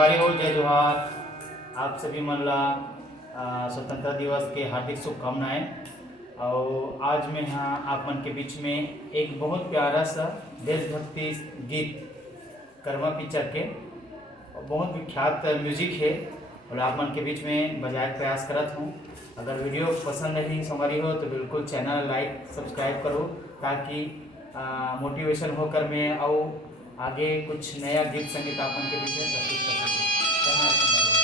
संगवारी हो जय जोहार। आप सभी मन ला स्वतंत्रता दिवस के हार्दिक शुभकामनाएं। और आज मैं यहाँ आप मन के बीच में एक बहुत प्यारा सा देशभक्ति गीत कर्मा पिक्चर के बहुत विख्यात म्यूजिक है और आप मन के बीच में बजाय प्रयास करत हूँ। अगर वीडियो पसंद नहीं संवारी हो तो बिल्कुल चैनल लाइक सब्सक्राइब करो ताकि मोटिवेशन होकर मैं और आगे कुछ नया गीत संगीत आप मन के बीच में प्रस्तुत कर सकूँ। धन्यवाद।